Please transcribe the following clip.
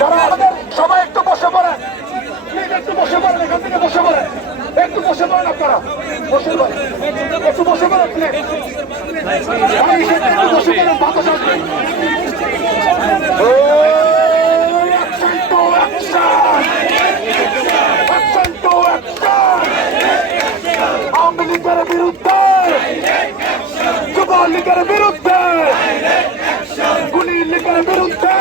যারা আমাদের সবাই একটু বসে পড়েন, একটু বসে পড়েন, এখান থেকে বসে পড়েন, একটু বসে পড়েন, আপনারা বসে পড়েন, একটু বসে পড়েন, বসে পড়েন, বাতাস আসবে। আওয়ামী লীগের বিরুদ্ধে, যুব লীগের বিরুদ্ধে, গুলি লীগের বিরুদ্ধে